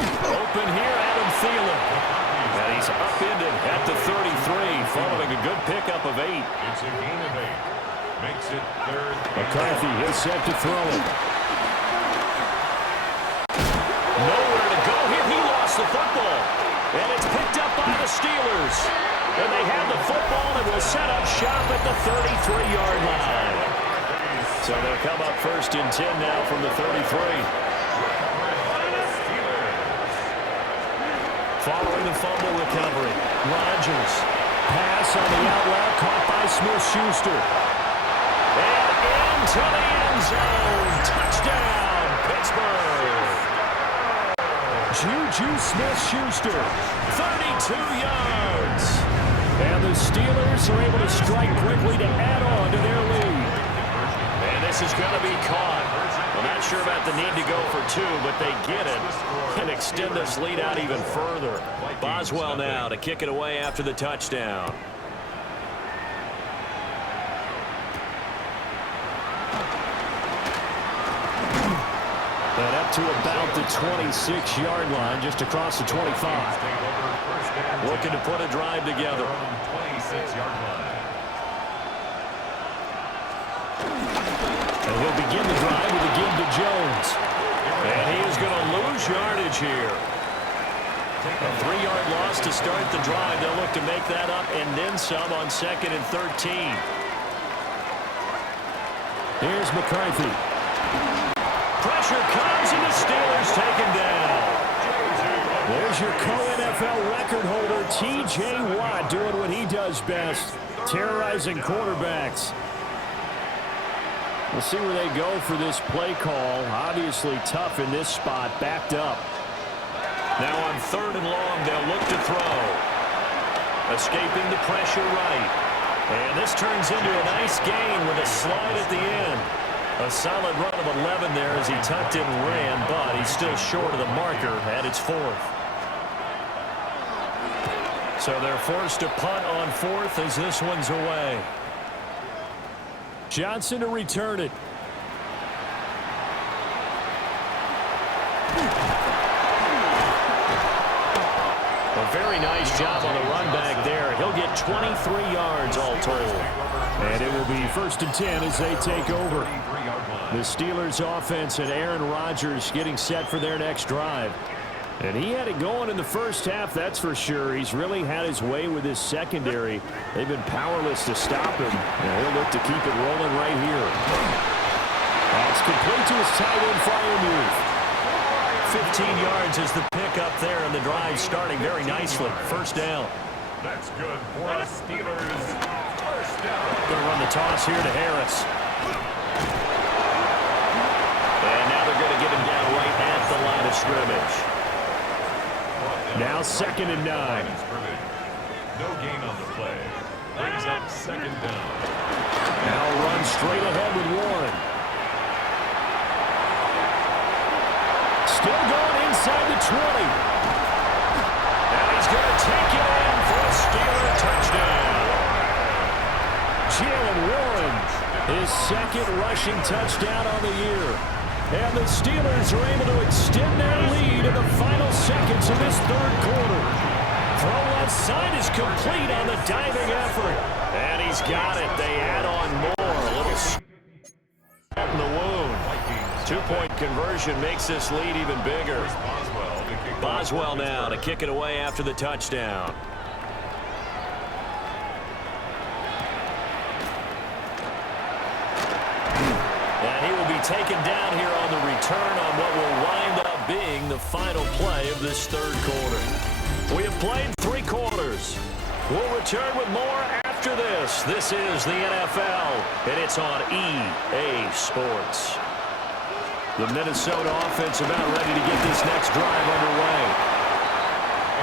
Open here, Adam Thielen. And he's upended at the 33, following a good pickup of 8. It's a gain of 8. Makes it third. McCarthy is set to throw it. Nowhere to go here. He lost the football. And it's picked up by the Steelers. And they have the football and will set up shop at the 33-yard line. So they'll come up first and 10 now from the 33. Following the fumble recovery, Rodgers. Pass on the out route, caught by Smith-Schuster. And into the end zone. Touchdown, Pittsburgh. Juju Smith-Schuster, 32 yards. And the Steelers are able to strike quickly to add on to their lead. And this is going to be caught. I'm not sure about the need to go for 2, but they get it and extend this lead out even further. Boswell now to kick it away after the touchdown. And up to about the 26-yard line, just across the 25. Looking to put a drive together. 26-yard line. And he'll begin the drive with a give to Jones. And he is going to lose yardage here. A 3-yard loss to start the drive. They'll look to make that up and then some on 2nd and 13. Here's McCarthy. Pressure comes and the Steelers take him down. There's your co-NFL record holder, T.J. Watt, doing what he does best, terrorizing quarterbacks. We'll see where they go for this play call. Obviously tough in this spot, backed up. Now on 3rd and long, they'll look to throw. Escaping the pressure right. And this turns into a nice gain with a slide at the end. A solid run of 11 there as he tucked it and ran, but he's still short of the marker at its 4th. So they're forced to punt on 4th as this one's away. Johnson to return it. A very nice job on the run back there. He'll get 23 yards all told. And it will be 1st and 10 as they take over. The Steelers offense and Aaron Rodgers getting set for their next drive. And he had it going in the first half, that's for sure. He's really had his way with his secondary. They've been powerless to stop him. And he'll look to keep it rolling right here. That's complete to his tight end, Freiermuth. 15 yards is the pickup there, and the drive starting very nicely. First down. That's good for the Steelers. First down. Going to run the toss here to Harris. And now they're going to get him down right at the line of scrimmage. Now 2nd and 9. No gain on the play. Brings up 2nd down. Now run straight ahead with Warren. Still going inside the 20. Now he's going to take it in for a Steeler touchdown. Jalen Warren, his 2nd rushing touchdown on the year. And the Steelers are able to extend their lead in the final seconds of this 3rd quarter. Throw left side is complete on the diving effort. And he's got it. They add on more. A little in the wound. 2-point conversion makes this lead even bigger. Boswell now to kick it away after the touchdown. And he will be taken down here on the return on what will wind up being the final play of this 3rd quarter. We have played 3 quarters. We'll return with more after this. This is the NFL, and it's on EA Sports. The Minnesota offense about ready to get this next drive underway.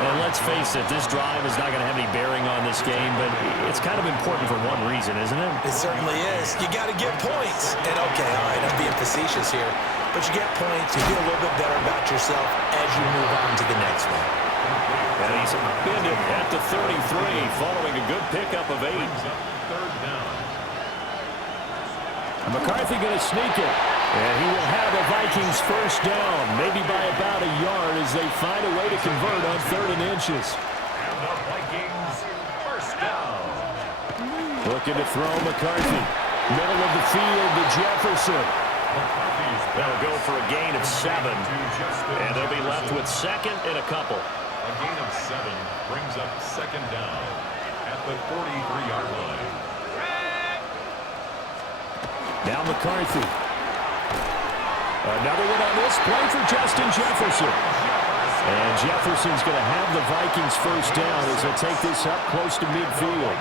And let's face it, this drive is not going to have any bearing on this game, but it's kind of important for one reason, isn't it? It certainly is. You got to get points. And okay, all right, I'm being facetious here, but you get points, you feel a little bit better about yourself as you move on to the next one. And he's upended at the 33, following a good pickup of 8. McCarthy going to sneak it. And he will have a Vikings first down, maybe by about a yard as as they find a way to convert on 3rd and inches. And the Vikings first down. Looking to throw McCarthy. Middle of the field to Jefferson. They'll go for a gain of 7. And they'll be left with 2nd and a couple. A gain of 7 brings up 2nd down at the 43-yard line. Now McCarthy. Another one on this play for Justin Jefferson. And Jefferson's going to have the Vikings first down as they take this up close to midfield.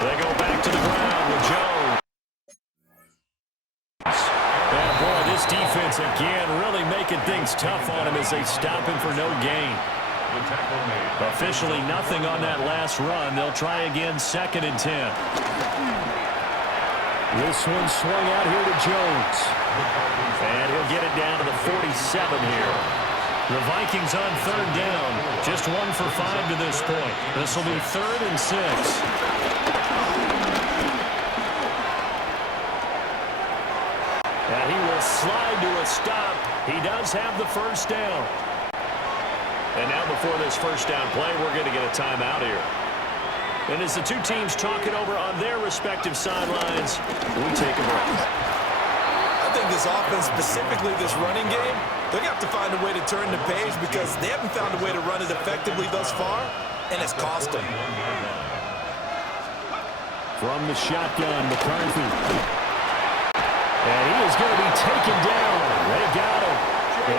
They go back to the ground with Jones. And boy, this defense again really making things tough on him as they stop him for no gain. Officially nothing on that last run. They'll try again 2nd and 10. This one swung out here to Jones. And he'll get it down to the 47 here. The Vikings on 3rd down. Just 1 for 5 to this point. This will be 3rd and 6. And he will slide to a stop. He does have the first down. And now before this first down play, we're going to get a timeout here. And as the two teams talk it over on their respective sidelines, we take a break. I think this offense, specifically this running game, they're going to have to find a way to turn the page because they haven't found a way to run it effectively thus far, and it's cost them. From the shotgun, McCarthy. And he is going to be taken down. They got him.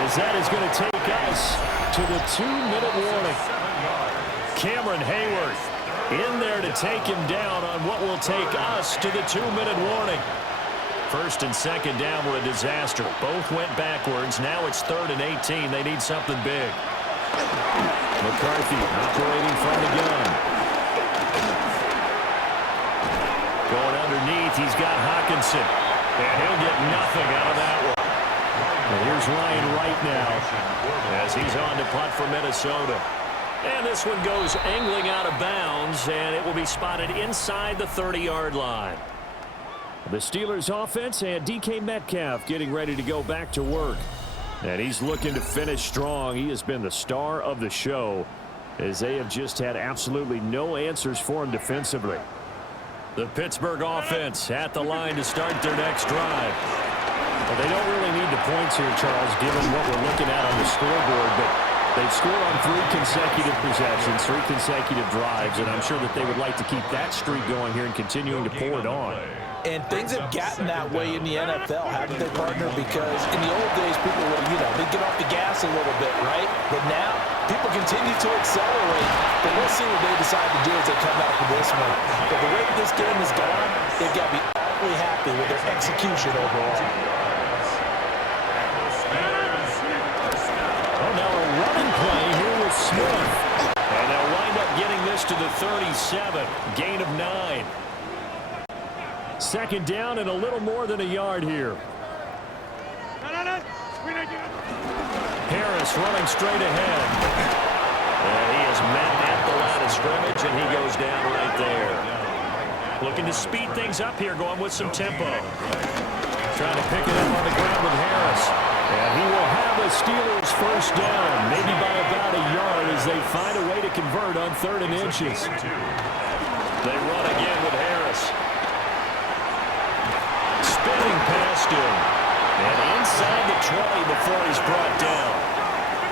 As that is going to take us to the 2-minute warning. Cameron Hayward in there to take him down on what will take us to the 2-minute warning. 1st and 2nd down were a disaster. Both went backwards. Now it's 3rd and 18. They need something big. McCarthy operating from the gun. Going underneath, he's got Hawkinson. And he'll get nothing out of that one. And here's Ryan Wright now as he's on to punt for Minnesota. And this one goes angling out of bounds, and it will be spotted inside the 30-yard line. The Steelers offense and DK Metcalf getting ready to go back to work. And he's looking to finish strong. He has been the star of the show as they have just had absolutely no answers for him defensively. The Pittsburgh offense at the line to start their next drive. Well, they don't really need the points here, Charles, given what we're looking at on the scoreboard, but they've scored on 3 consecutive possessions, 3 consecutive drives, and I'm sure that they would like to keep that streak going here and continuing to pour it on. And things have gotten that way in the NFL, haven't they, partner? Because in the old days, people would, they'd get off the gas a little bit, right? But now, people continue to accelerate. But we'll see what they decide to do as they come out for this one. But the way that this game has gone, they've got to be awfully happy with their execution overall. Oh, now a running play here with Smith. And they'll wind up getting this to the 37. Gain of 9. 2nd down and a little more than a yard here. Harris running straight ahead. And he is met at the line of scrimmage, and he goes down right there. Looking to speed things up here, going with some tempo. Trying to pick it up on the ground with Harris. And he will have the Steelers first down, maybe by about a yard as they find a way to convert on 3rd and inches. They run again with Harris. Spinning past him. And inside the 20 before he's brought down.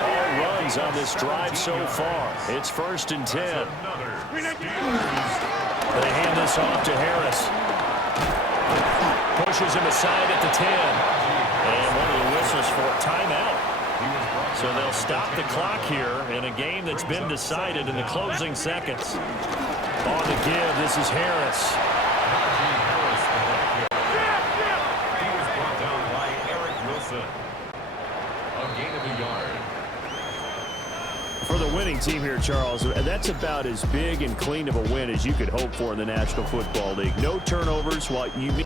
All runs on this drive so far. It's 1st and 10. They hand this off to Harris. Pushes him aside at the 10. And one of the whistles for a timeout. So they'll stop the clock here in a game that's been decided in the closing seconds. On the give, this is Harris. For the winning team here, Charles, that's about as big and clean of a win as you could hope for in the National Football League. No turnovers, what you mean.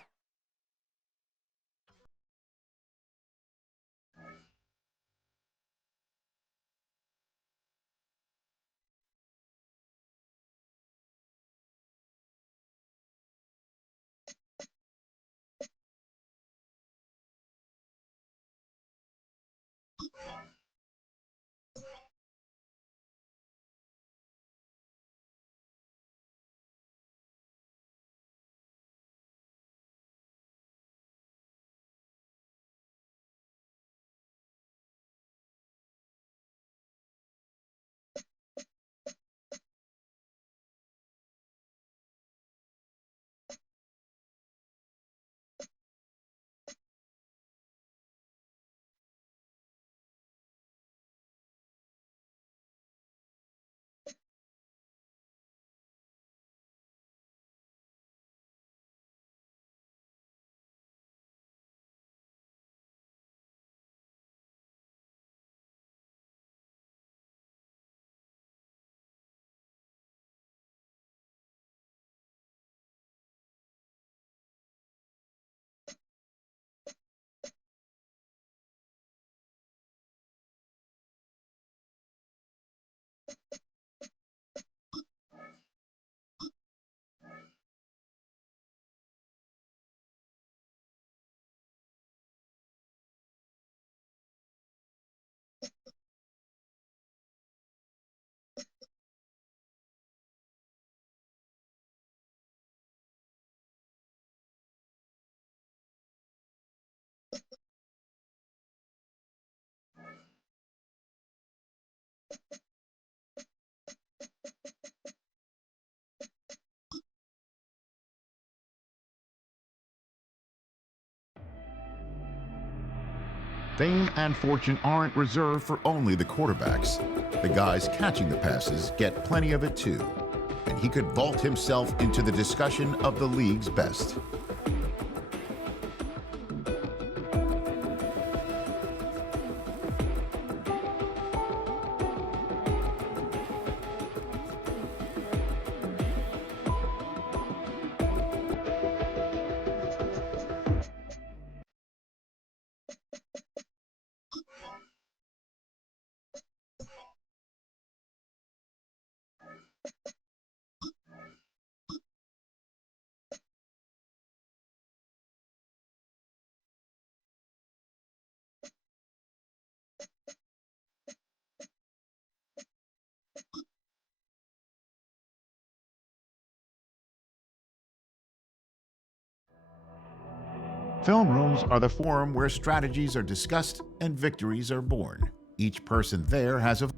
Fame and fortune aren't reserved for only the quarterbacks. The guys catching the passes get plenty of it too. And he could vault himself into the discussion of the league's best. Film rooms are the forum where strategies are discussed and victories are born. Each person there has a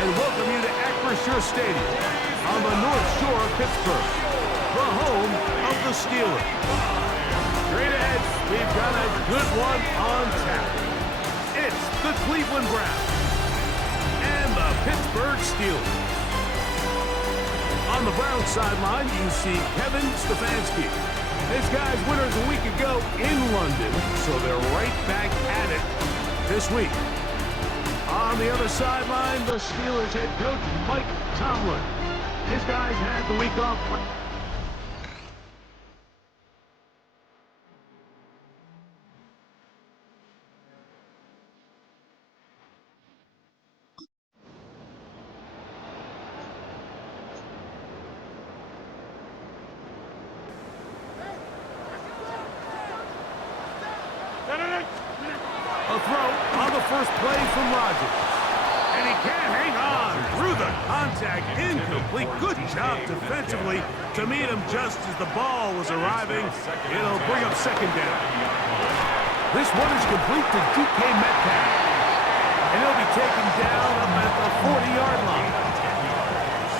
and welcome you to Acrisure Stadium on the North Shore of Pittsburgh, the home of the Steelers. Straight ahead, we've got a good one on tap. It's the Cleveland Browns, and the Pittsburgh Steelers. On the Browns sideline, you see Kevin Stefanski. His guys winners a week ago in London, so they're right back at it this week. On the other sideline, the Steelers head coach Mike Tomlin. His guys had the week off. A throw on the first play from Rodgers. And he can't hang on through the contact. Incomplete. Good job defensively to meet him just as the ball was arriving. It'll bring up second down. This one is complete to DK Metcalf. And he'll be taken down up at the 40-yard line.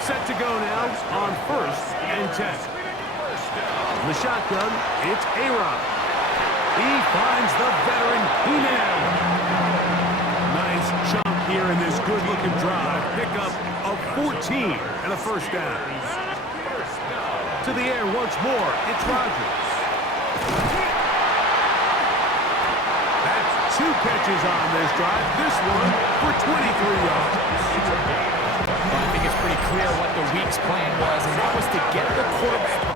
Set to go now on 1st and 10. In the shotgun, it's A-Rod. He finds the veteran Heenan. Nice chunk here in this good-looking drive. Pickup of 14 and a first down. To the air once more, it's Rodgers. That's 2 catches on this drive. This one for 23 yards. Well, I think it's pretty clear what the week's plan was, and that was to get the quarterback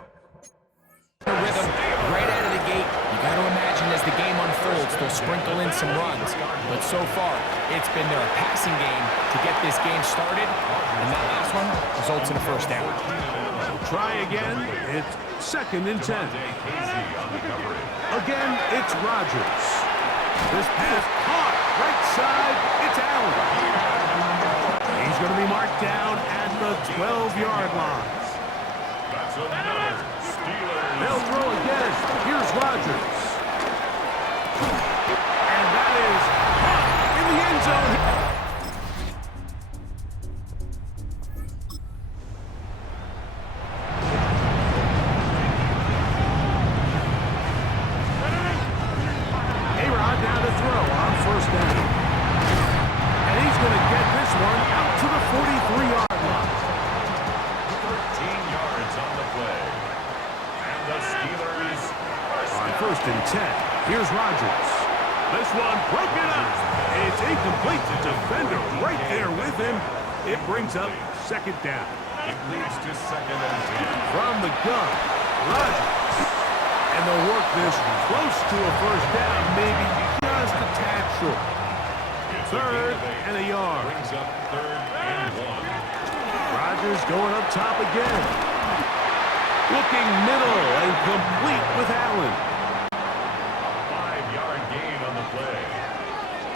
in a rhythm right out of the gate. You got to imagine as the game unfolds, they'll sprinkle in some runs. But so far, it's been their passing game to get this game started, and that last one results in a first down. Try again. It's 2nd and 10. Again, it's Rodgers. This pass caught right side. It's Allen. He's going to be marked down at the 12-yard line. That's another Steelers. They'll throw again. Here's Rodgers. And that is caught in the end zone. A-Rod down to throw on 1st down. And he's going to get this one out to the 43-yard line. 13 yards on the play. And the Steelers On 1st and 10, here's Rodgers. This one broken up. It's incomplete to defender right there with him. It brings up 2nd down. It leads to 2nd and 10. From the gun, Rodgers. And they'll work this close to a first down, maybe just a tad short. It's 3rd and a yard. Brings up 3rd and 1. Rodgers going up top again. Looking middle and complete with Allen. 5-yard gain on the play.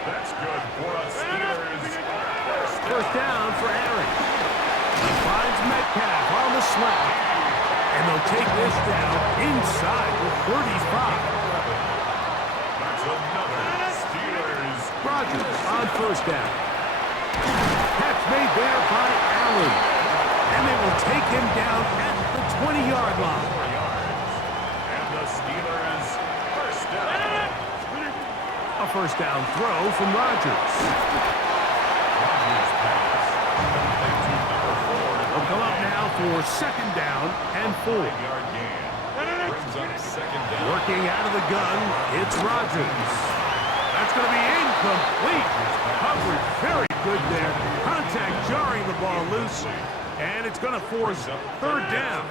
That's good for a Steelers. First down for Aaron. He finds Metcalf on the slant. And they'll take this down inside the 35. That's another Steelers. Rodgers on 1st down. Catch made there by Allen. And they will take him down at the 20-yard line. 4 yards. And the Steelers first down. A first down throw from Rodgers. Rodgers pass. They'll come up now for 2nd down and 4. 5-yard gain. Brings up 2nd down. Working out of the gun, it's Rodgers. That's going to be incomplete. Coverage very good there. Contact jarring the ball loose. And it's going to force 3rd down.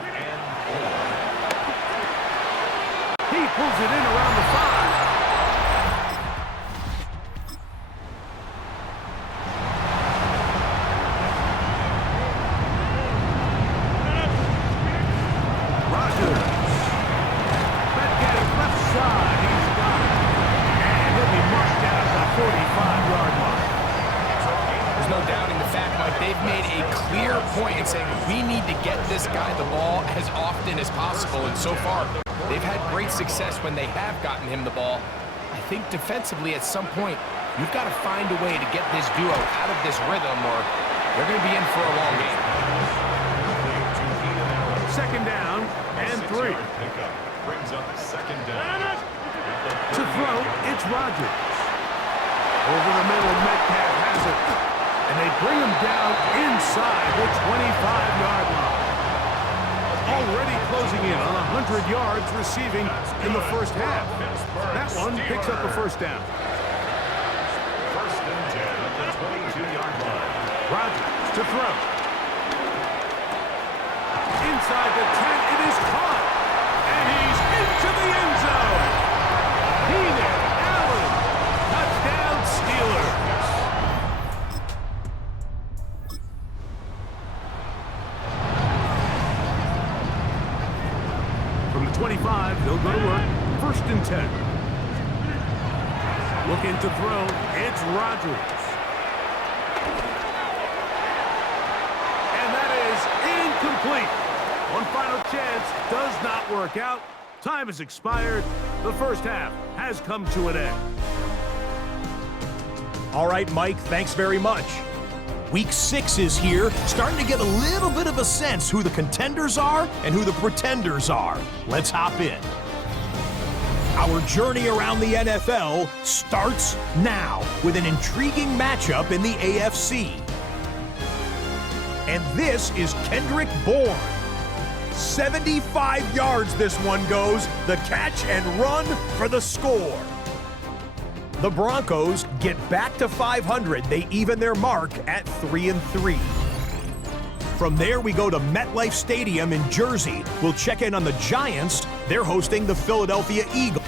He pulls it in around the 5. Rodgers. Metcalf left side. He's got it. And he'll be marked down at the 45-yard line. There's no doubting the fact, Mike, they've made a clear point in saying we need to get this guy the ball as often as possible. And so far, they've had great success when they have gotten him the ball. I think defensively at some point, you've got to find a way to get this duo out of this rhythm or they're going to be in for a long game. 2nd down and 3. Pickup brings up 2nd down. To throw, it's Rodgers. Over the middle, Metcalf has it. And they bring him down inside the 25-yard line. Already closing in on 100 yards receiving in the first half. That one picks up a first down. First and 10 at the 22-yard line. Rodgers to throw. Inside the 10, it is caught. And he's into the end zone. Keenan Allen. Touchdown Steelers. From the 25, they'll go to work. First and 10. Looking to throw. It's Rodgers. And that is incomplete. One final chance does not work out. Time has expired. The first half has come to an end. All right, Mike, thanks very much. Week 6 is here, starting to get a little bit of a sense who the contenders are and who the pretenders are. Let's hop in. Our journey around the NFL starts now with an intriguing matchup in the AFC. And this is Kendrick Bourne. 75 yards this one goes, the catch and run for the score. The Broncos get back to 500. They even their mark at 3-3. From there, we go to MetLife Stadium in Jersey. We'll check in on the Giants. They're hosting the Philadelphia Eagles.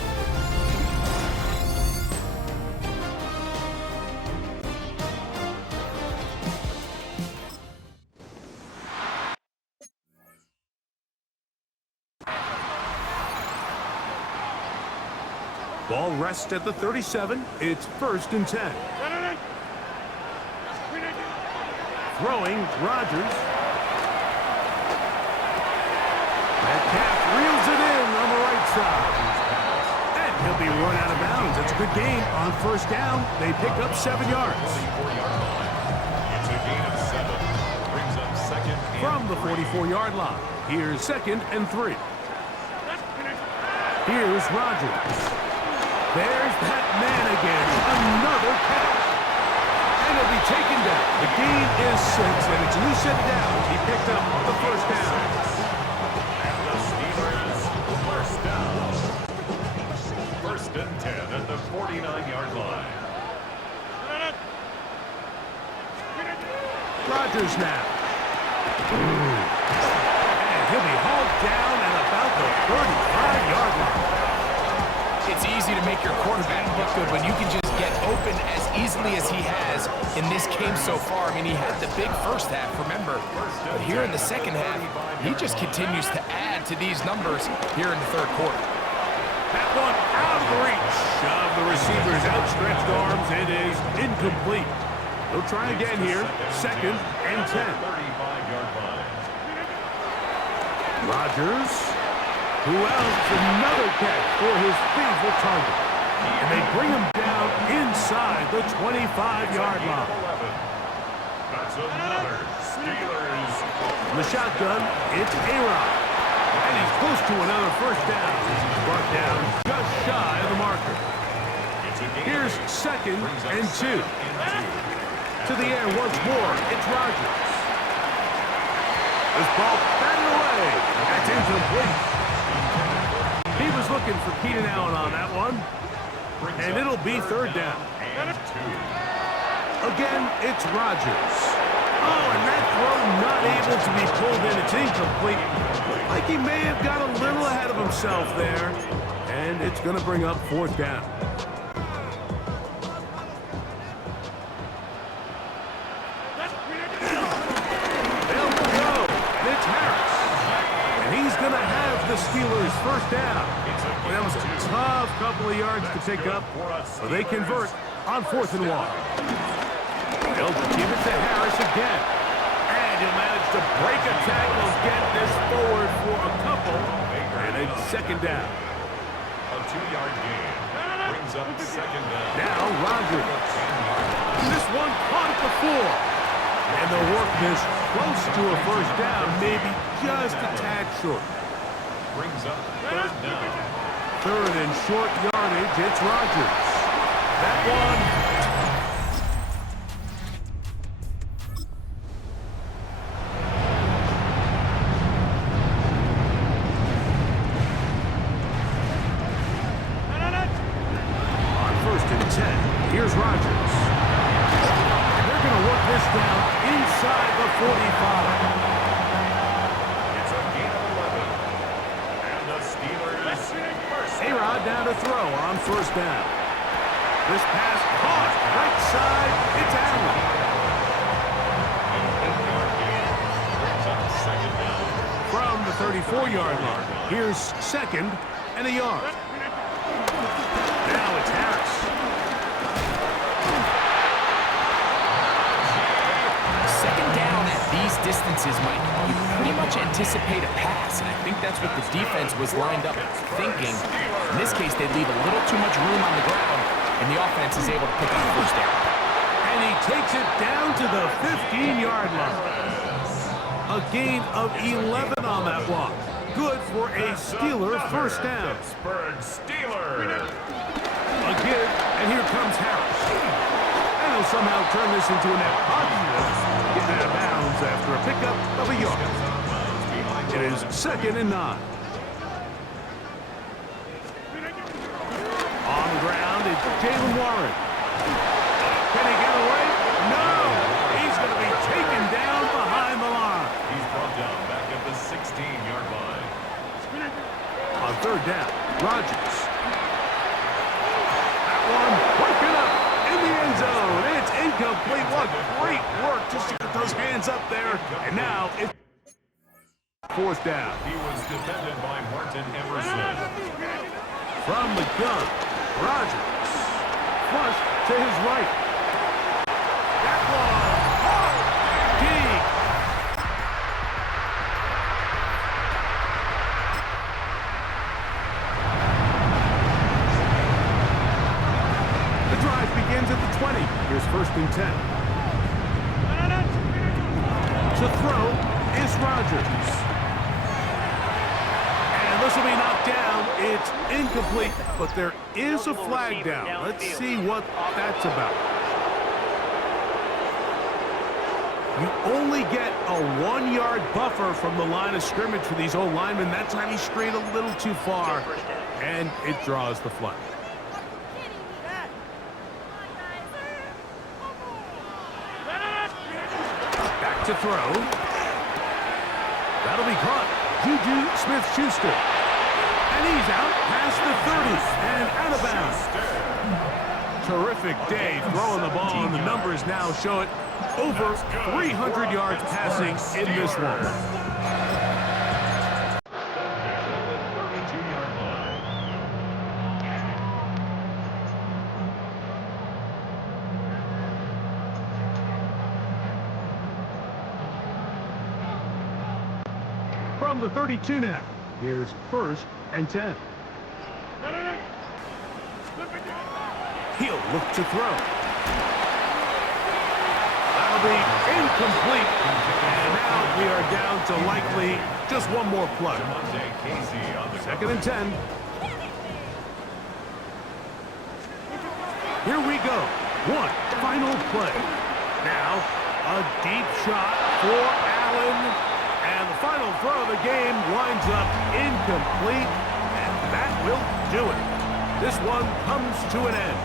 Ball rests at the 37. It's first and 10. Throwing, Rodgers. Metcalf reels it in on the right side. And he'll be run out of bounds. It's a good game on first down. They pick up 7 yards. It's a gain of 7. Brings up second and From the 44-yard line. Here's second and 3. Here's Rodgers. There's that man again. Another catch. And he'll be taken down. The gain is 6, and it's a new set of downs. He picked up the first down. And the Steelers first down. First and 10 at the 49-yard line. Rodgers now. And he'll be hauled down at about the 35-yard line. It's easy to make your quarterback look good when you can just get open as easily as he has in this game so far. I mean, he had the big first half, remember. But here in the second half, he just continues to add to these numbers here in the third quarter. That one out of reach of the receiver's outstretched arms. It is incomplete. They'll try again here. Second and 10. 35-yard line. Rodgers. Who else? Another catch for his favorite target. And they bring him down inside the 25-yard line. That's another Steelers. From the shotgun, it's A-Rod. And he's close to another first down. He's brought down just shy of the marker. Here's second and 2. To the air once more, it's Rodgers. This ball batted away. That's incomplete. He was looking for Keenan Allen on that one. And it'll be third down. Again, it's Rodgers. Oh, and that throw not able to be pulled in. It's incomplete. Like he may have got a little ahead of himself there. And it's going to bring up fourth down. They'll go. It's Harris. And he's going to have the Steelers first down. That was a tough couple of yards to pick up, but they convert on 4th and 1. They'll give it to Harris again. And he'll manage to break a tackle, get this forward for a couple, and it's second down. A 2-yard gain brings up second down. Now Rodgers. This one caught at the 4. And the work is close to a first down, maybe just a tad short. Brings up third down. Third and short yardage, it's Rodgers. That one Here's Rodgers. And they're going to work this down inside the 45. It's a gain of 11. And the Steelers first. A-Rod down to throw on first down. This pass caught right side. It's Allen. From the 34-yard line, here's second and a yard. Now it's Harris. Second down at these distances, Mike, you pretty much anticipate a pass, and I think that's what the defense was lined up thinking. In this case, they leave a little too much room on the ground, and the offense is able to pick up a first down. And he takes it down to the 15-yard line. A gain of 11 on that block. Good for a Steeler first down. Pittsburgh Steelers. A give, and here comes Harris. And he'll somehow turn this into a net positive. Getting out of bounds after a pickup of a yard. It is second and 9. On the ground, it's Jalen Warren. Can he get away? No! He's going to be taken down behind the line. He's brought down back at the 16-yard line. On third down, Rodgers. That one broken up in the end zone. It's incomplete. What great work just to get those hands up there. And now it's fourth down. He was defended by Martin Emerson. From the gun, Rodgers. Flush to his right. That one. Deep. The drive begins at the 20. Here's first and 10. To throw is Rodgers. And this will be knocked down. It's incomplete, but there is a flag down. Let's see what that's about. You only get a 1-yard buffer from the line of scrimmage for these old linemen. That time he strayed a little too far, and it draws the flag. Back to throw. That'll be caught. Juju Smith-Schuster. And he's out past the 30 and out of bounds. Terrific day throwing the ball, and the numbers now show it. Over 300 yards passing in this one. From the 32 now, here's first and 10. He'll look to throw. That'll be incomplete. And now we are down to likely just one more play. Second and 10. Here we go. One final play. Now, a deep shot for Allen. And the final throw of the game winds up incomplete. And that will do it. This one comes to an end.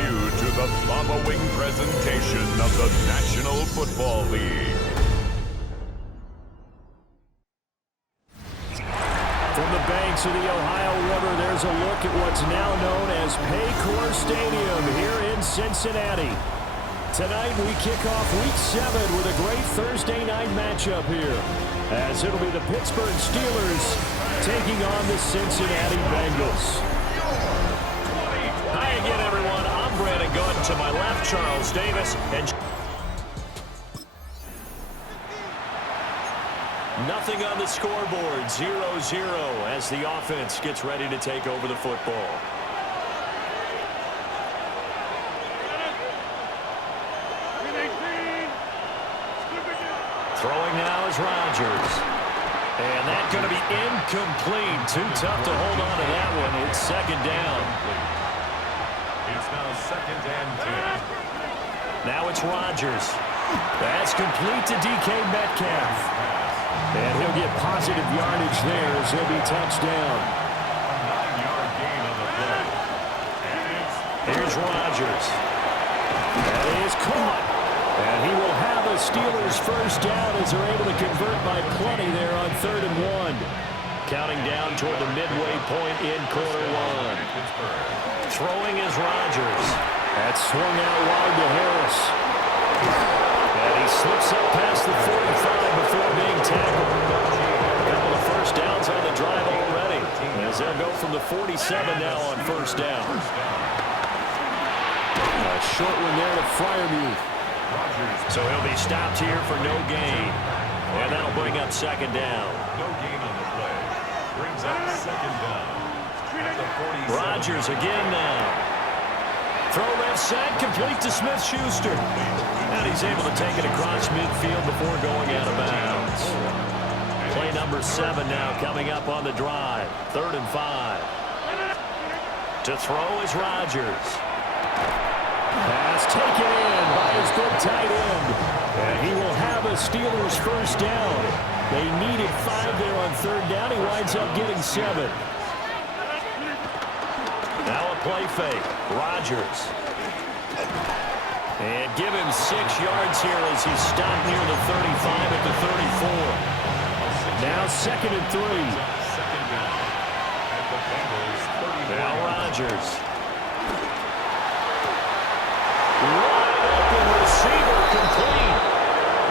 you to the following presentation of the National Football League. From the banks of the Ohio River, there's a look at what's now known as Paycor Stadium here in Cincinnati. Tonight we kick off Week 7 with a great Thursday night matchup here, as it'll be the Pittsburgh Steelers taking on the Cincinnati Bengals. Hi again, everyone. I'm Brandon Gooden. To my left, Charles Davis. And nothing on the scoreboard, 0-0 as the offense gets ready to take over the football. Throwing now is Rodgers. And that's going to be incomplete. Too tough to hold on to that one. It's second down. It's now 2nd and 10. Now it's Rodgers. That's complete to DK Metcalf. And he'll get positive yardage there as he'll be touchdown. A 9-yard gain on the play. Here's Rodgers. That is caught. And he will have a Steelers first down as they're able to convert by plenty there on 3rd and 1. Counting down toward the midway point in quarter 1. Throwing is Rodgers. That's swung out wide to Harris. And he slips up past the 45 before being tackled. A couple of first downs on the drive already, as they'll go from the 47 now on first down. A short one there to Freiermuth. So he'll be stopped here for no gain. And that'll bring up second down. No gain on the play. Brings up 2nd down. At the 47. Rodgers again now. Throw left side, complete to Smith-Schuster. And he's able to take it across midfield before going out of bounds. Play number 7 now coming up on the drive. 3rd and 5. To throw is Rodgers. Pass taken in by his big tight end. And he will have a Steelers first down. They needed 5 there on 3rd down. He winds up getting 7. Now a play fake. Rodgers. And give him 6 yards here as he's stopped near the 35 at the 34. Now 2nd and 3. Second down. At the Bengals 31. Now Rodgers. Wide open receiver complete.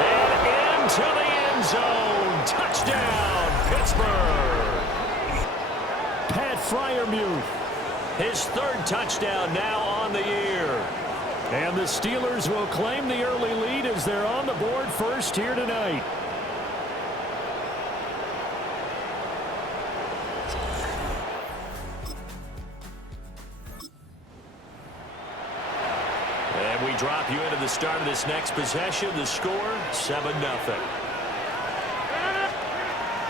And into the end zone. Touchdown, Pittsburgh. Pat Freiermuth. His 3rd touchdown now on the year. And the Steelers will claim the early lead as they're on the board first here tonight. And we drop you into the start of this next possession. The score, 7-0.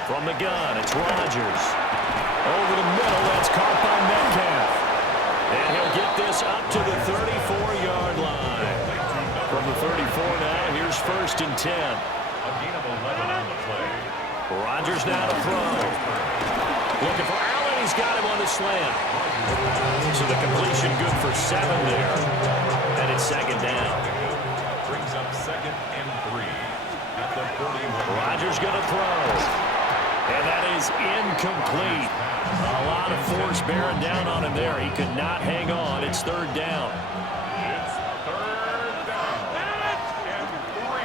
From the gun, it's Rodgers. Over the middle, that's caught by Metcalf. And he'll get this up to the 34-yard line. From the 34 now, here's 1st and 10. A gain of 11 on the play. Rodgers now to throw. Looking for Allen. He's got him on the slant. So the completion good for 7 there. And it's 2nd down. Brings up 2nd and 3. At the 41. Rodgers going to throw. And that is incomplete. A lot of force bearing down on him there. He could not hang on. It's 3rd down. It's 3rd down.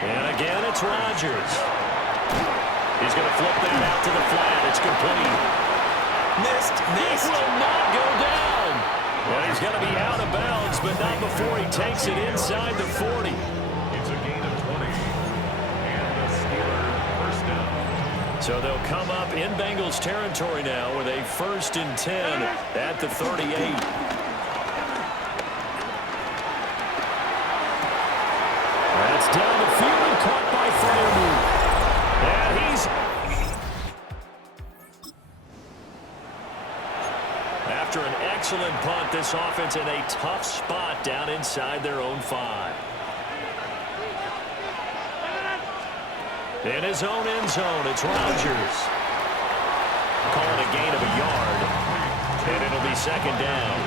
And again, it's Rodgers. He's going to flip that out to the flat. It's complete. Missed. This will not go down. Well, he's going to be out of bounds, but not before he takes it inside the 40. It's a gain of 20. And the Steelers first down. So they'll come up in Bengals territory now with a 1st and 10 at the 38. That's down the field and caught by Freiermuth. And he's... After an excellent punt, this offense in a tough spot down inside their own 5. In his own end zone, it's Rodgers. Calling a gain of a yard. And it'll be 2nd down.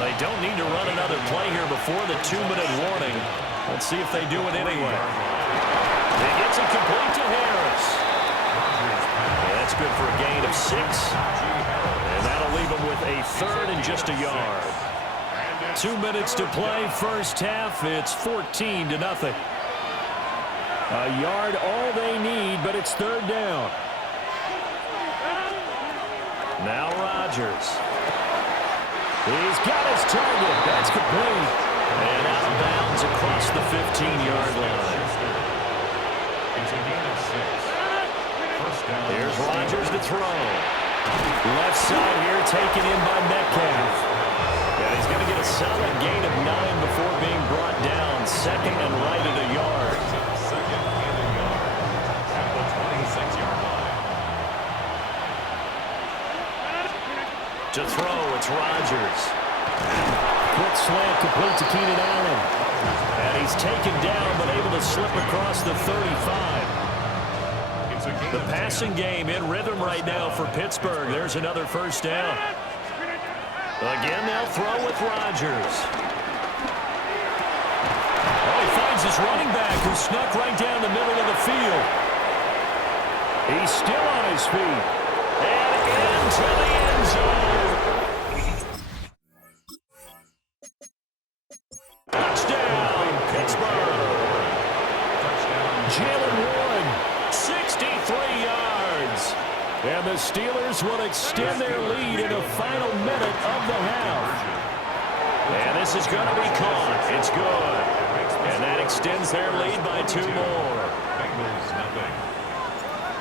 They don't need to run another play here before the 2-minute warning. Let's see if they do it anyway. He gets it complete to Harris. Yeah, that's good for a gain of 6. And that'll leave him with a 3rd and just a yard. 2 minutes to play, first half. It's 14-0. A yard all they need, but it's 3rd down. Now Rodgers. He's got his target. That's complete. And out of bounds across the 15-yard line. Here's Rodgers to throw. Left side here taken in by Metcalf. And he's going to get a solid gain of 9 before being brought down. 2nd and right at a yard. 2nd and a yard at the 26-yard line. To throw, it's Rodgers. Quick slant complete to Keenan Allen. And he's taken down but able to slip across the 35. The passing game in rhythm right now for Pittsburgh. There's another first down. Again, they'll throw with Rodgers. Oh, he finds his running back who snuck right down the middle of the field. He's still on his feet. And into the end zone. Touchdown, Pittsburgh. Jalen Warren, 63 yards. And the Steelers will extend their lead in the final minute of the half. And this is going to be caught. It's good. And that extends their lead by 2 more.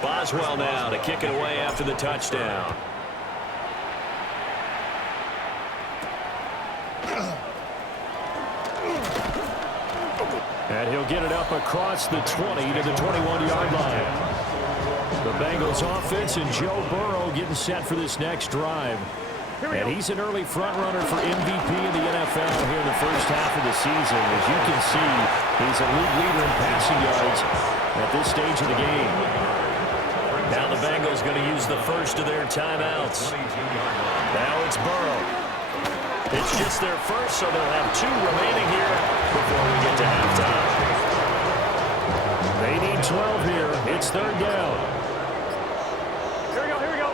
Boswell now to kick it away after the touchdown. And he'll get it up across the 20 to the 21-yard line. The Bengals offense and Joe Burrow getting set for this next drive. And he's an early front runner for MVP in the NFL here in the first half of the season. As you can see, he's a league leader in passing yards at this stage of the game. Now the Bengals going to use the first of their timeouts. Now it's Burrow. It's just their first, so they'll have 2 remaining here before we get to halftime. They need 12 here. It's 3rd down. Here we go.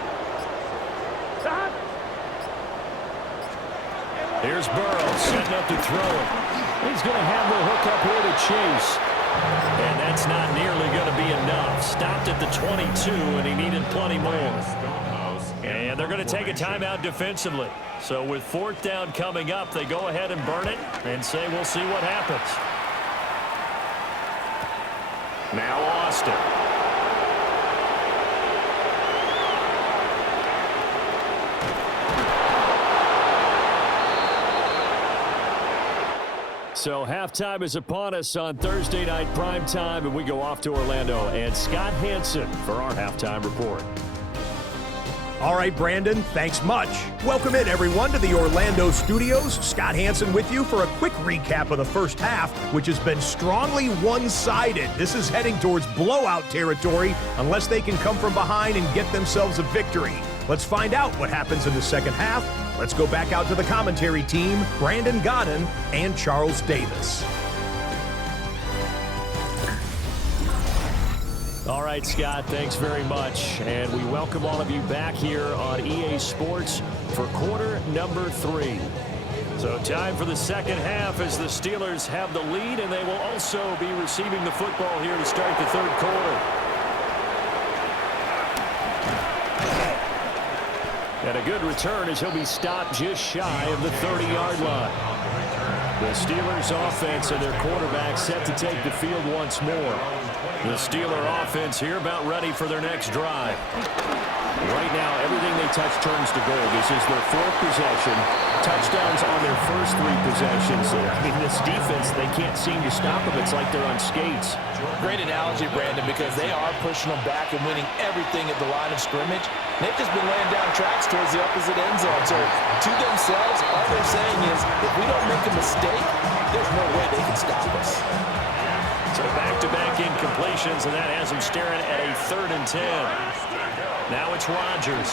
Stop. Here's Burrow setting up to throw it. He's going to have the hook up here to Chase. And that's not nearly going to be enough. Stopped at the 22, and he needed plenty more. And they're going to take a timeout defensively. So with 4th down coming up, they go ahead and burn it and say we'll see what happens. Now Austin. So halftime is upon us on Thursday night primetime, and we go off to Orlando. And Scott Hansen for our halftime report. All right, Brandon, thanks much. Welcome in, everyone, to the Orlando studios. Scott Hansen with you for a quick recap of the first half, which has been strongly one-sided. This is heading towards blowout territory unless they can come from behind and get themselves a victory. Let's find out what happens in the second half. Let's go back out to the commentary team, Brandon Godden and Charles Davis. All right, Scott, thanks very much. And we welcome all of you back here on EA Sports for quarter number 3. So time for the second half as the Steelers have the lead, and they will also be receiving the football here to start the 3rd quarter. And a good return as he'll be stopped just shy of the 30-yard line. The Steelers offense and their quarterback set to take the field once more. The Steeler offense here about ready for their next drive. Right now, everything they touch turns to gold. This is their 4th possession. Touchdowns on their first 3 possessions. I mean, this defense, they can't seem to stop them. It's like they're on skates. Great analogy, Brandon, because they are pushing them back and winning everything at the line of scrimmage. They've just been laying down tracks towards the opposite end zone. So to themselves, all they're saying is, if we don't make a mistake, there's no way they can stop us. So back-to-back incompletions, and that has him staring at a 3rd and 10. Now it's Rodgers.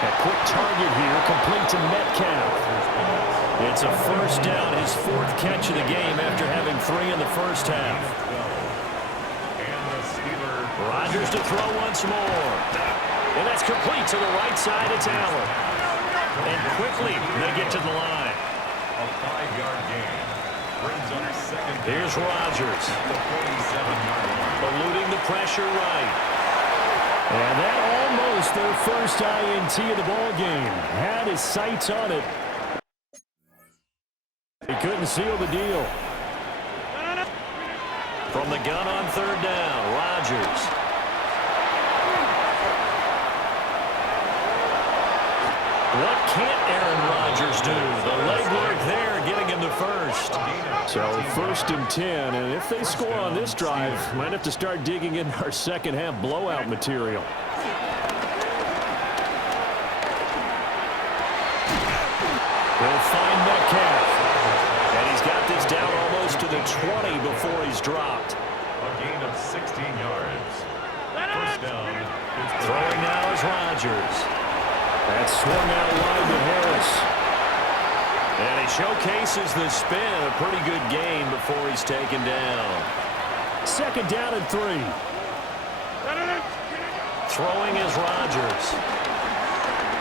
A quick target here, complete to Metcalf. It's a first down, his fourth catch of the game after having 3 in the first half. Rodgers to throw once more. And that's complete to the right side. It's Allen. And quickly they get to the line. A 5-yard gain. Brings up second. Here's Rodgers. The 47-yard line. Eluding the pressure right. And that almost their first INT of the ball game. Had his sights on it. He couldn't seal the deal. From the gun on third down, Rodgers. What can't Aaron Rodgers do? The legwork there getting him to first. So 1st and 10, and if they score on this drive, might have to start digging in our second half blowout material. He'll find Metcalf. And he's got this down almost to the 20 before he's dropped. A gain of 16 yards. First down. Throwing now is Rodgers. That's swung out wide to Harris. And he showcases the spin. A pretty good gain before he's taken down. 2nd down and 3. Throwing is Rodgers.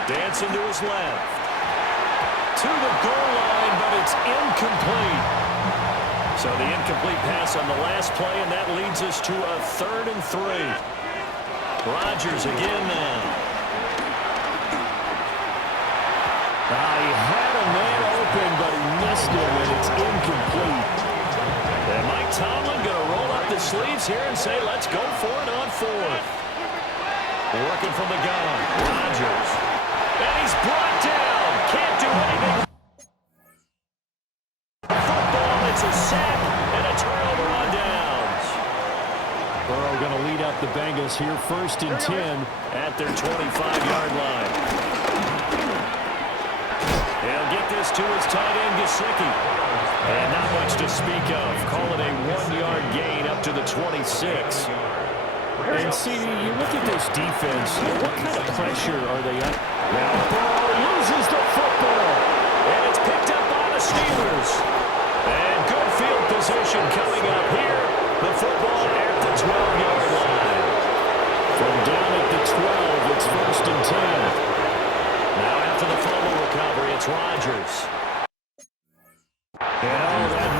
Dancing to his left. To the goal line, but it's incomplete. So the incomplete pass on the last play, and that leads us to a 3rd and 3. Rodgers again now. He had a man open, but he missed him, and it's incomplete. And Mike Tomlin going to roll up the sleeves here and say, let's go for it on 4th. Working from the gun, Rodgers. And he's brought down. Can't do anything. Football, it's a sack and a turnover on downs. Burrow going to lead up the Bengals here, 1st and 10 at their 25-yard line. He'll get this to his tight end, Gesicki. And not much to speak of. Call it a 1-yard gain up to the 26. And see, you look at this defense, what kind of pressure are they under? Now Burrow loses the football. And it's picked up by the Steelers. And good field position coming up here. The football at the 12-yard line. From down at the 12, it's 1st and 10. Now after the fumble recovery, it's Rodgers. And that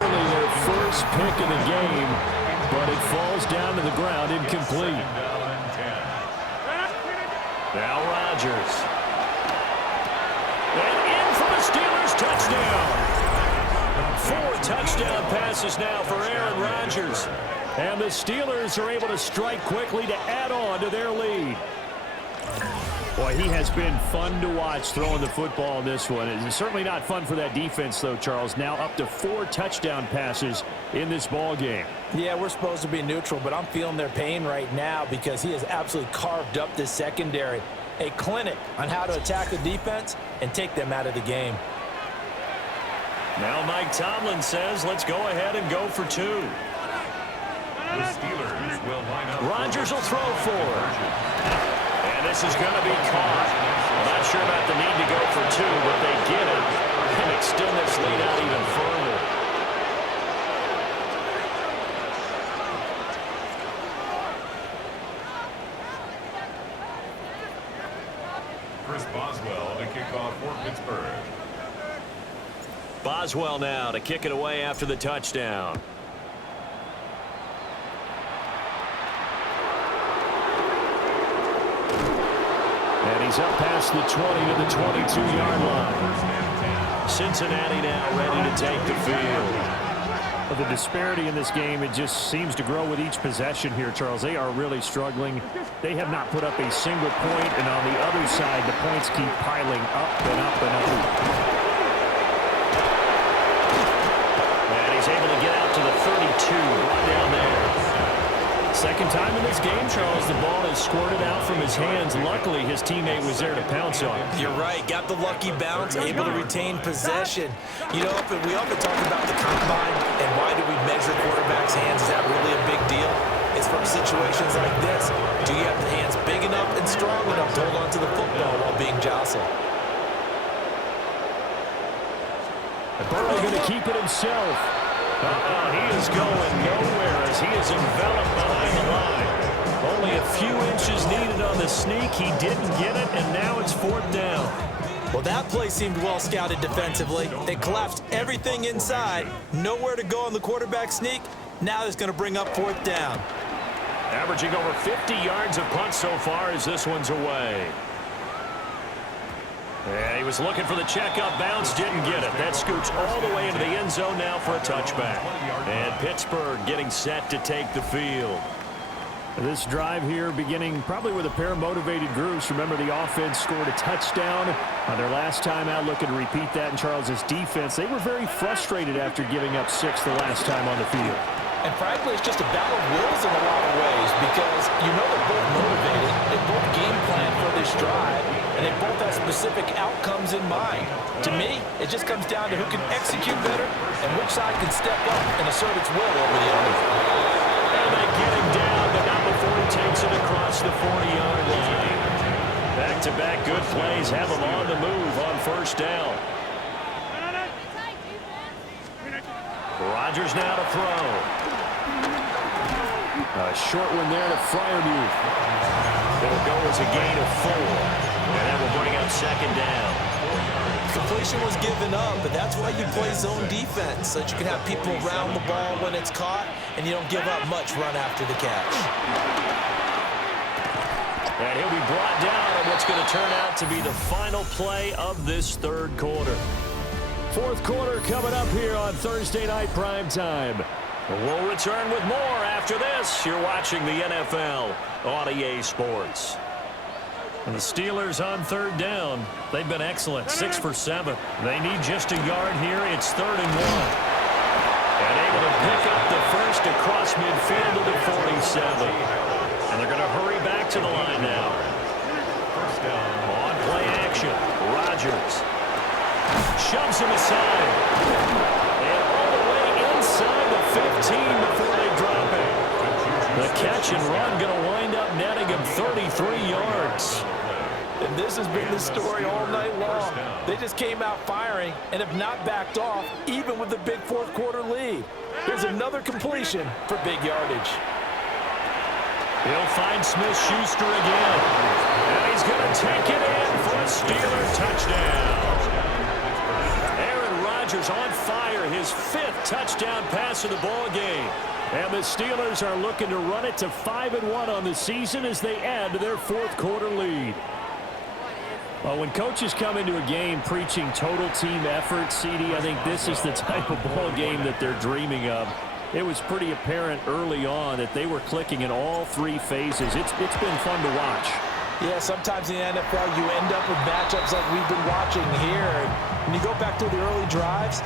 nearly their first pick of the game, but it falls down to the ground incomplete. Now Rodgers. And in for the Steelers touchdown. 4 touchdown passes now for Aaron Rodgers. And the Steelers are able to strike quickly to add on to their lead. Boy, he has been fun to watch throwing the football in this one. It's certainly not fun for that defense, though, Charles. Now up to 4 touchdown passes in this ball game. Yeah, we're supposed to be neutral, but I'm feeling their pain right now because he has absolutely carved up this secondary. A clinic on how to attack the defense and take them out of the game. Now Mike Tomlin says, let's go ahead and go for 2. The Steelers will line up. Rodgers will throw 4. And this is going to be caught. I'm not sure about the need to go for 2, but they get it and extend this lead out even further. Chris Boswell to kick off for Pittsburgh. Boswell now to kick it away after the touchdown. And he's up past the 20 to the 22-yard line. Cincinnati now ready to take the field. The disparity in this game, it just seems to grow with each possession here, Charles. They are really struggling. They have not put up a single point, and on the other side, the points keep piling up and up and up. And he's able to get out to the 32, right down there. Second time in this game, Charles, the ball is squirted out from his hands. Luckily, his teammate was there to pounce on it. You're right. Got the lucky bounce, able to retain possession. You know, we often talk about the combine and why do we measure quarterbacks' hands. Is that really a big deal? it's from situations like this. Do you have the hands big enough and strong enough to hold on to the football while being jostled? Burrow going to keep it himself. He is going nowhere as he is enveloped behind the line. Only a few inches needed on the sneak. He didn't get it, and now it's 4th down. Well, that play seemed well scouted defensively. They collapsed everything inside. Nowhere to go on the quarterback sneak. Now it's going to bring up 4th down. Averaging over 50 yards of punt so far as this one's away. And he was looking for the checkup bounce, didn't get it. That scoots all the way into the end zone now for a touchback. And Pittsburgh getting set to take the field. This drive here beginning probably with a pair of motivated groups. Remember, the offense scored a touchdown on their last time out, looking to repeat that in Charles's defense. They were very frustrated after giving up 6 the last time on the field. And frankly, it's just a battle of wills in a lot of ways because you know they're both motivated, they both game plan for this drive, and they both have specific outcomes in mind. To me, it just comes down to who can execute better and which side can step up and assert its will over the other. And they get him down, but not before he takes it across the 40-yard line. Back-to-back good plays have him on the move on 1st down. Rodgers now to throw. A short one there to Freiermuth. It'll go as a gain of 4. And that will bring up 2nd down. Completion was given up, but that's why you play zone defense, so that you can have people around the ball when it's caught, and you don't give up much run after the catch. And he'll be brought down on what's going to turn out to be the final play of this 3rd quarter. 4th quarter coming up here on Thursday Night Primetime. We'll return with more after this. You're watching the NFL on EA Sports. And the Steelers on 3rd down. They've been excellent, 6 for 7. They need just a yard here. It's 3rd and 1. And able to pick up the first across midfield to the 47. And they're going to hurry back to the line now. First down. On play action, Rodgers shoves him aside. And all the way inside the 15 before they drop it. The catch and run going to wind up netting him 33 yards. And this has been the story all night long. They just came out firing and have not backed off, even with the big 4th quarter lead. Here's another completion for big yardage. He'll find Smith-Schuster again. And he's going to take it in for a Steeler touchdown. Aaron Rodgers on fire, his 5th touchdown pass of the ball game. And the Steelers are looking to run it to 5-1 on the season as they add to their 4th quarter lead. Well, when coaches come into a game preaching total team effort, CD, I think this is the type of ball game that they're dreaming of. It was pretty apparent early on that they were clicking in all 3 phases. It's been fun to watch. Yeah, sometimes in the NFL you end up with matchups like we've been watching here. And when you go back to the early drives,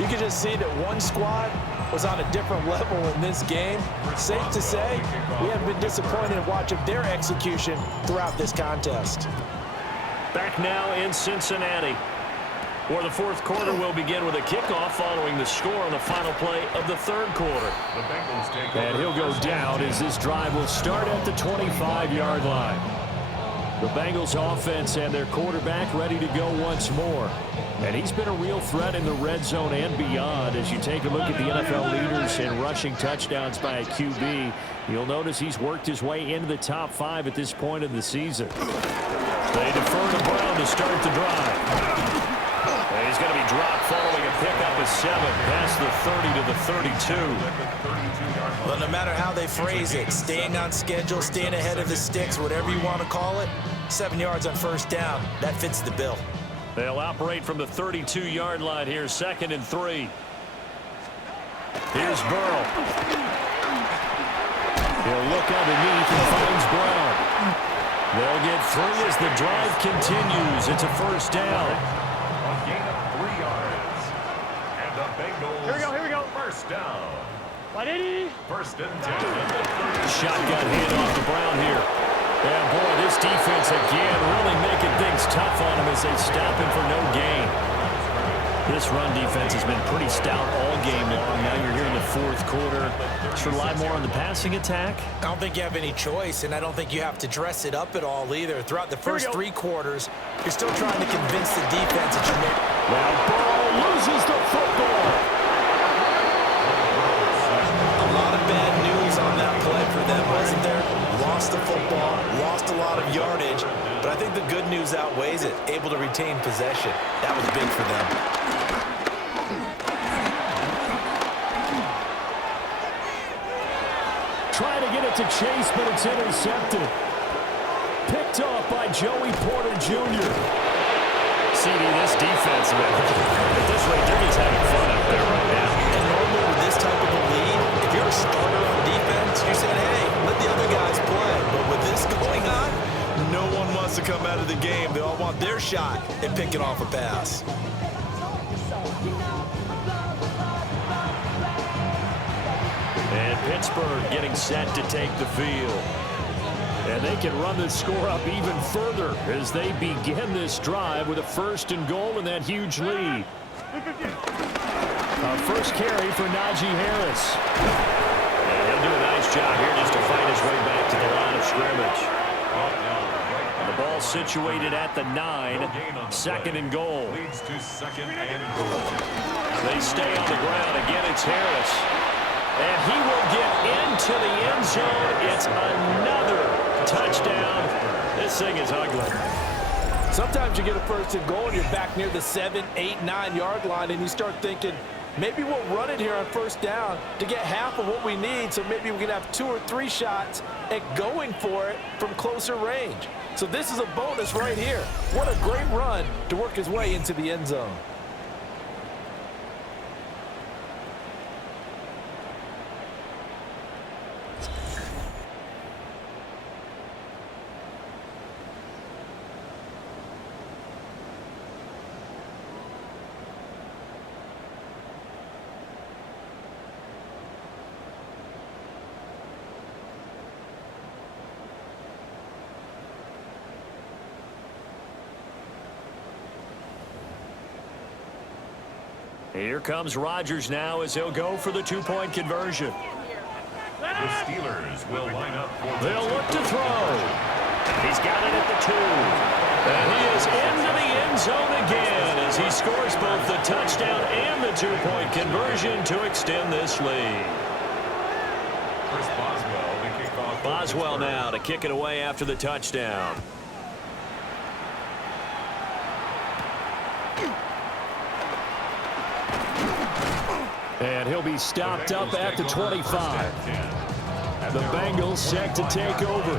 you can just see that one squad was on a different level in this game. Safe to say, we have been disappointed in watching their execution throughout this contest. Back now in Cincinnati, where the 4th quarter will begin with a kickoff following the score on the final play of the 3rd quarter. The Bengals take And over. he'll go down as this drive will start at the 25-yard line. The Bengals offense and their quarterback ready to go once more. And he's been a real threat in the red zone and beyond. As you take a look at the NFL leaders in rushing touchdowns by a QB, you'll notice he's worked his way into the top 5 at this point of the season. They defer to Brown to start the drive. And he's going to be dropped following a pickup of 7 past the 30 to the 32. Well, no matter how they phrase it, staying on schedule, staying ahead of the sticks, whatever you want to call it, 7 yards on 1st down, that fits the bill. They'll operate from the 32-yard line here, 2nd and 3. Here's Burrow. He'll look underneath and finds Brown. They'll get 3 as the drive continues. It's a 1st down. A gain of 3 yards. And the Bengals. Here we go. 1st down. 1st and 10. Shotgun handoff to Brown here. And boy, this defense again really making things tough on him as they stop him for no gain. This run defense has been pretty stout all game long. Now you're here in the fourth quarter. Should rely more on the passing attack? I don't think you have any choice, and I don't think you have to dress it up at all either. Throughout the first 3 quarters, you're still trying to convince the defense that you made. Well, Burrow loses the football. A lot of bad news on that play for them, wasn't there? Lost the football, lost a lot of yardage, but I think the good news outweighs it. Able to retain possession. That was big for them. Trying to get it to Chase, but it's intercepted. Picked off by Joey Porter Jr. CD, this defense, man. At this rate, they're just having fun up there right now. And normally with this type of a lead, if you're a starter on defense, you're saying, hey, let the other guys play. But with this going on, no one wants to come out of the game. They all want their shot at picking off a pass. And Pittsburgh getting set to take the field. And they can run the score up even further as they begin this drive with a 1st and goal and that huge lead. First carry for Najee Harris. And he'll do a nice job here just to find his way back to the line of scrimmage. The ball situated at the 9, 2nd and goal. Leads to 2nd and goal. They stay on the ground. Again, it's Harris. And he will get into the end zone. It's another touchdown. This thing is ugly. Sometimes you get a 1st and goal and you're back near the 7, 8, 9 yard line and you start thinking, maybe we'll run it here on 1st down to get half of what we need, so maybe we can have 2 or 3 shots at going for it from closer range. So this is a bonus right here. What a great run to work his way into the end zone. Here comes Rodgers now as he'll go for the 2-point conversion. The Steelers will line up for They'll look to throw. He's got it at the 2. And he is into the end zone again as he scores both the touchdown and the 2-point conversion to extend this lead. Chris Boswell to kick off. Boswell now to kick it away after the touchdown. And he'll be stopped up at the 25. The Bengals set to take over.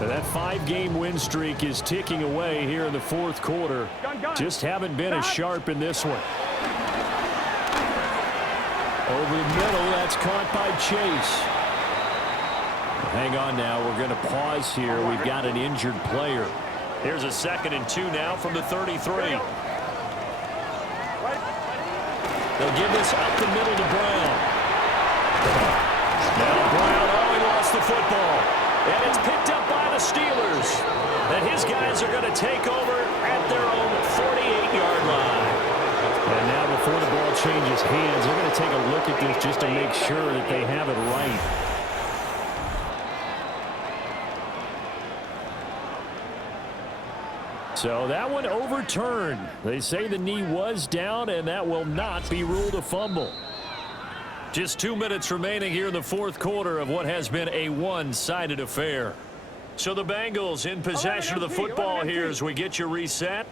And that 5-game win streak is ticking away here in the fourth quarter. Just haven't been as sharp in this one. Over the middle, that's caught by Chase. Hang on now, we're going to pause here. We've got an injured player. Here's a 2nd and 2 now from the 33. They'll give this up the middle to Brown. Now Brown, he lost the football. And it's picked up by the Steelers. And his guys are going to take over at their own 48-yard line. And now before the ball changes hands, they're going to take a look at this just to make sure that they have it right. So that one overturned. They say the knee was down, and that will not be ruled a fumble. Just 2 minutes remaining here in the fourth quarter of what has been a one-sided affair. So the Bengals in possession of the football here as we get you reset.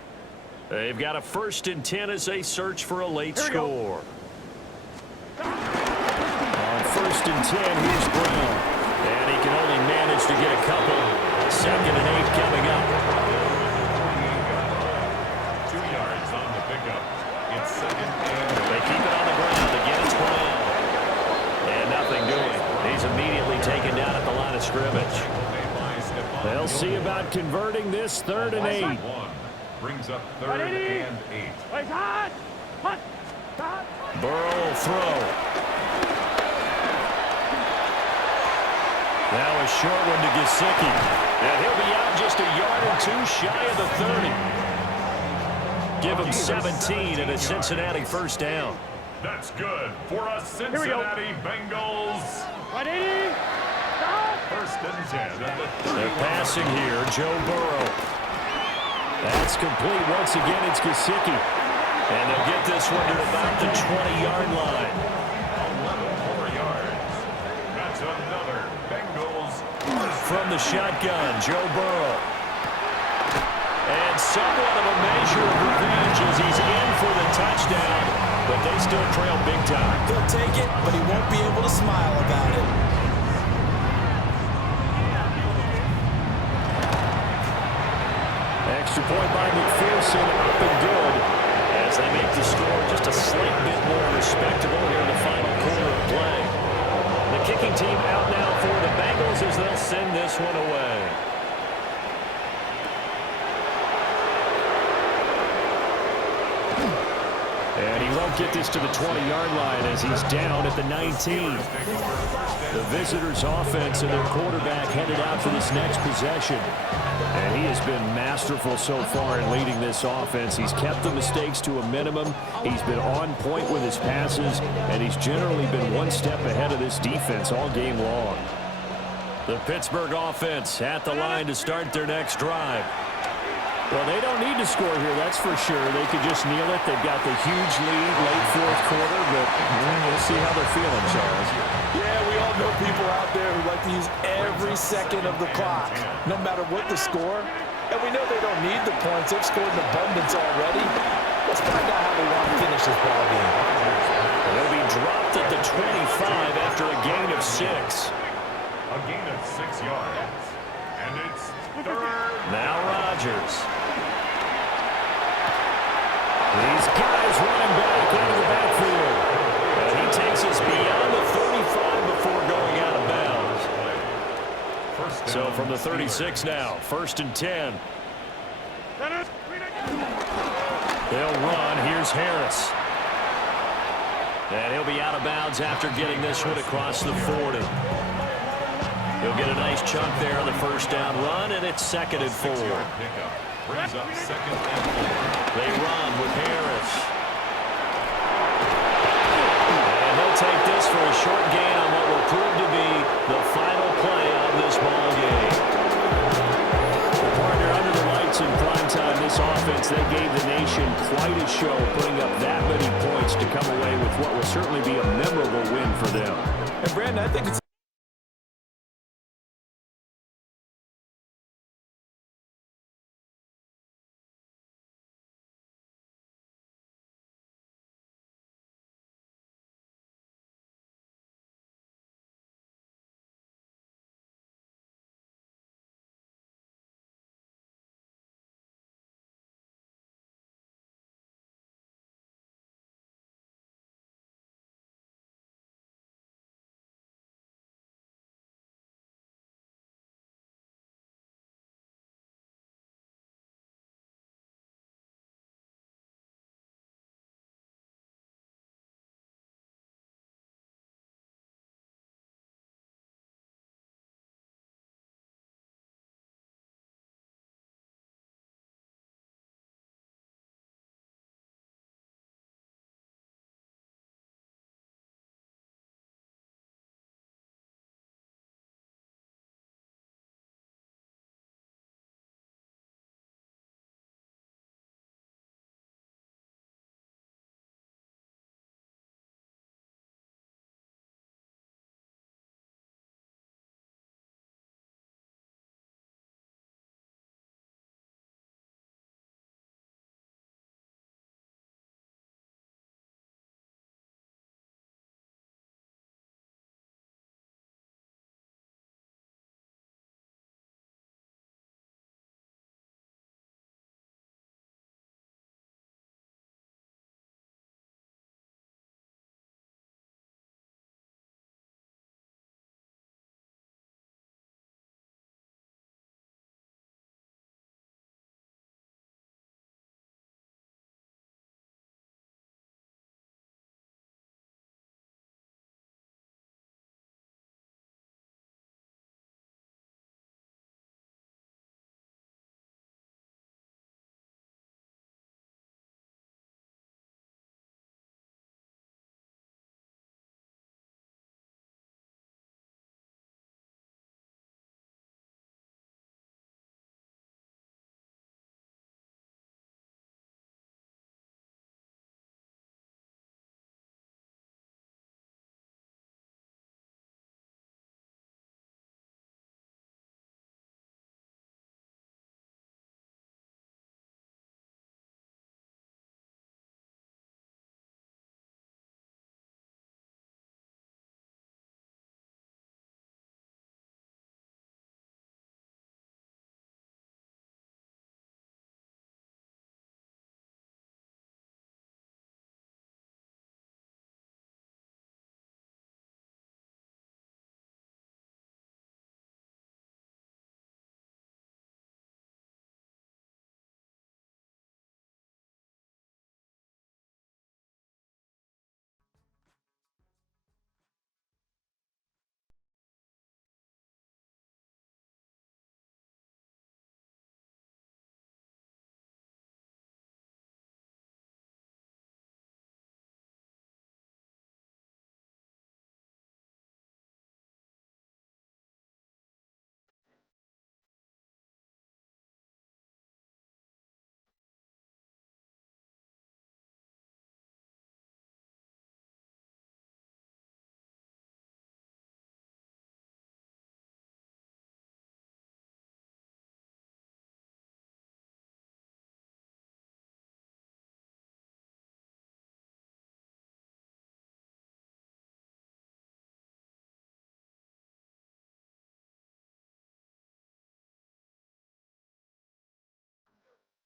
They've got a 1st and 10 as they search for a late score. On 1st and 10, here's Brown. And he can only manage to get a couple. 2nd and 8 coming up. 2 yards on the pickup. It's 2nd and 8. They keep it on the ground. Again, it's Brown. And nothing doing. He's immediately taken down at the line of scrimmage. They'll see about converting this 3rd and 8. Brings up 3rd and 8. Burrow will throw. Now a short one to Gesicki. And he'll be out just a yard or 2 shy of the 30. Give him 17 and a Cincinnati first down. That's good for us Cincinnati Bengals. First and 10 at the 30. They're passing here. Joe Burrow. That's complete. Once again, it's Gesicki. And they'll get this one to about the 20-yard line. 11 more yards. That's another Bengals. From the shotgun, Joe Burrow. And somewhat of a measure of revenge as he's in for the touchdown. But they still trail big time. He'll take it, but he won't be able to smile about it. Extra point by McPherson, up and good, as they make the score just a slight bit more respectable here in the final quarter of play. The kicking team out now for the Bengals as they'll send this one away. And he won't get this to the 20-yard line as he's down at the 19. The visitors' offense and their quarterback headed out for this next possession. And he has been masterful so far in leading this offense. He's kept the mistakes to a minimum. He's been on point with his passes, and he's generally been one step ahead of this defense all game long. The Pittsburgh offense at the line to start their next drive. Well, they don't need to score here, that's for sure. They could just kneel it. They've got the huge lead late fourth quarter, but we'll see how they're feeling, Charles. Yeah, we all know people out there who like to use every second of the clock, no matter what the score. And we know they don't need the points. They've scored in abundance already. Let's find out how they want to finish this ball game. They'll be dropped at the 25 after a gain of 6. A gain of 6 yards. And it's third. Now Rodgers. These guys running back out of the backfield. And he takes us beyond the 35 before going out of bounds. So from the 36 now, first and 10. They'll run. Here's Harris. And he'll be out of bounds after getting this one across the 40. He'll get a nice chunk there on the first down run, and it's second and 4. Brings up second and 4. They run with Harris. And he'll take this for a short gain on what will prove to be the final play of this ball game. The partner under the lights in primetime, this offense, they gave the nation quite a show, putting up that many points to come away with what will certainly be a memorable win for them. And Brandon, I think it's